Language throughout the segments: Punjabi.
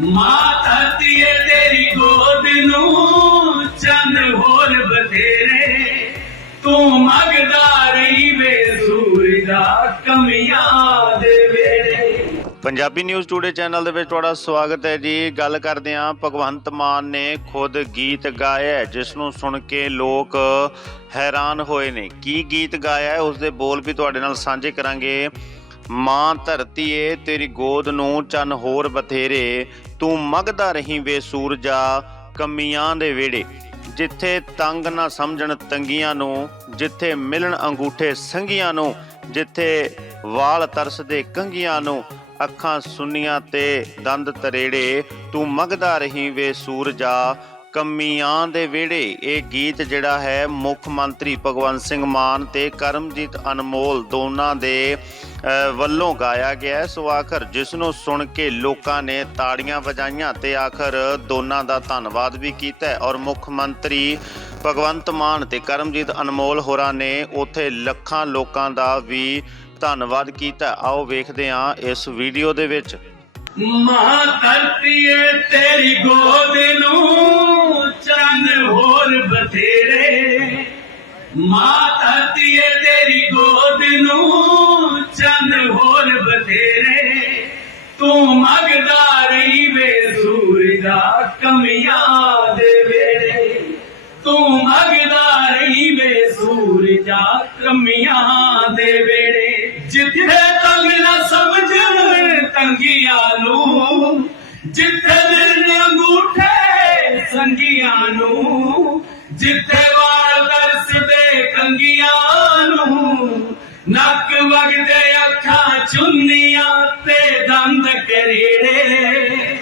ਮਾਂ ਧਰਤੀਏ ਤੇਰੀ ਗੋਦ ਨੂੰ ਚੰਨ ਹੋਰ ਬਥੇਰੇ। ਤੂੰ ਮੰਗਦਾ ਰਹੀ ਵੇ ਸੂਰਜਾ ਕਮੀਆਂ ਦੇ ਵੇੜੇ ਪੰਜਾਬੀ ਨਿਊਜ਼ ਟੂਡੇ ਚੈਨਲ ਦੇ ਵਿੱਚ ਤੁਹਾਡਾ ਸਵਾਗਤ ਹੈ ਜੀ। ਗੱਲ ਕਰਦੇ ਹਾਂ ਭਗਵੰਤ ਮਾਨ ਨੇ ਖੁਦ ਗੀਤ ਗਾਇਆ ਹੈ, ਜਿਸ ਨੂੰ ਸੁਣ ਕੇ ਲੋਕ ਹੈਰਾਨ ਹੋਏ ਨੇ। ਕੀ ਗੀਤ ਗਾਇਆ ਹੈ ਉਸ ਦੇ ਬੋਲ ਵੀ ਤੁਹਾਡੇ ਨਾਲ ਸਾਂਝੇ ਕਰਾਂਗੇ। ਮਾਂ ਧਰਤੀ ਏ ਤੇਰੀ ਗੋਦ ਨੂੰ ਚੰਨ ਹੋਰ ਬਥੇਰੇ। ਤੂੰ ਮਗਦਾ ਰਹੀਂ ਵੇ ਸੂਰਜਾ, ਕਮੀਆਂ ਦੇ ਵੇੜੇ ਜਿੱਥੇ ਤੰਗ ਨਾ ਸਮਝਣ ਤੰਗੀਆਂ ਨੂੰ, ਜਿੱਥੇ ਮਿਲਣ ਅੰਗੂਠੇ ਸੰਗੀਆਂ ਨੂੰ, ਜਿੱਥੇ ਵਾਲ ਤਰਸਦੇ ਕੰਗੀਆਂ ਨੂੰ, ਅੱਖਾਂ ਸੁੰਨੀਆਂ ਤੇ ਦੰਦ ਤਰੇੜੇ। ਤੂੰ ਮਗਦਾ ਰਹੀਂ ਵੇ ਸੂਰਜਾ ਕਮੀਆਂ ਦੇ ਵਿਹੜੇ। ਇਹ ਗੀਤ ਜਿਹੜਾ ਹੈ ਮੁੱਖ ਮੰਤਰੀ ਭਗਵੰਤ ਸਿੰਘ ਮਾਨ ਤੇ ਕਰਮਜੀਤ ਅਨਮੋਲ ਦੋਨਾਂ ਦੇ ਵੱਲੋਂ ਗਾਇਆ ਗਿਆ ਸੋ ਆਖਰ ਜਿਸ ਨੂੰ ਸੁਣ ਕੇ ਲੋਕਾਂ ਨੇ ਤਾੜੀਆਂ ਵਜਾਈਆਂ ਤੇ ਆਖਰ ਦੋਨਾਂ ਦਾ ਧੰਨਵਾਦ ਵੀ ਕੀਤਾ ਔਰ ਮੁੱਖ ਮੰਤਰੀ ਭਗਵੰਤ ਮਾਨ ਤੇ ਕਰਮਜੀਤ ਅਨਮੋਲ ਹੋਰਾਂ ਨੇ ਉੱਥੇ ਲੱਖਾਂ ਲੋਕਾਂ ਦਾ ਵੀ ਧੰਨਵਾਦ ਕੀਤਾ ਆਓ ਵੇਖਦੇ ਹਾਂ ਇਸ ਵੀਡੀਓ ਦੇ ਵਿੱਚ। ਮਾਂ ਧਰਤੀਏ ਤੇਰੀ ਗੋਦ ਨੂੰ ਚੰਨ ਹੋਰ ਬਥੇਰੇ। ਮਾਤਾ ਧਰਤੀਏ ਤੇਰੀ ਗੋਦ ਨੂੰ ਚੰਦ ਹੋਰ ਬਥੇਰੇ। ਤੂੰ ਮੰਗਦਾ ਰਹੀ ਵੇ ਸੂਰਜਾ ਕਮੀਆਂ ਦੇ ਵੇੜੇ ਤੂੰ ਮੰਗਦਾ ਰਹੀ ਵੇ ਸੂਰਜਾ ਕਮੀਆਂ ਦੇ ਵੇੜੇ ਜਿੱਥੇ ਤੰਗ ਨਾ ਸਮਝਣ, ਤੰਗੀਆਂ ਨੂੰ ਜਿੱਥੇ ਅੰਗੂਠੇ ਨੂੰ, ਜਿੱਥੇ ਵਾਲ ਦਰਸਦੇ ਕੰਗੀਆਂ ਨੂੰ, ਨੱਕ ਵਗਦੇ ਅੱਖਾਂ ਚੁੰਨੀਆਂ ਤੇ ਦੰਦ ਕਰੇੜੇ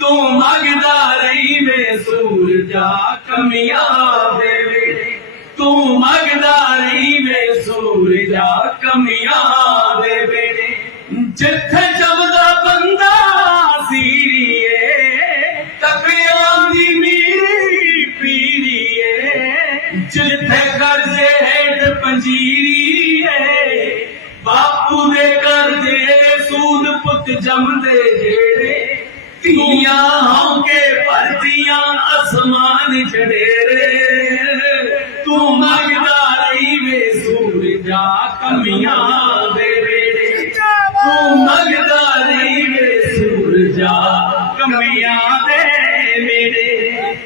ਤੂੰ ਮੰਗਦਾ ਰਹੀ ਵੇ ਸੂਰਜਾ ਕਮੀਆਂ ਦੇ ਵੇੜੇ। ਤੂੰ ਮੰਗਦਾ ਰਹੀ ਵੇ ਸੂਰਜਾ ਕਮੀਆਂ ਦੇ ਵੇੜੇ। ਜਿੱਥੇ जंजीरी है। बापू दे कर दे, सूद पुत जम दे तिया हम परतिया आसमान चढ़ेरे तू मगदा वे सूर जा कमिया।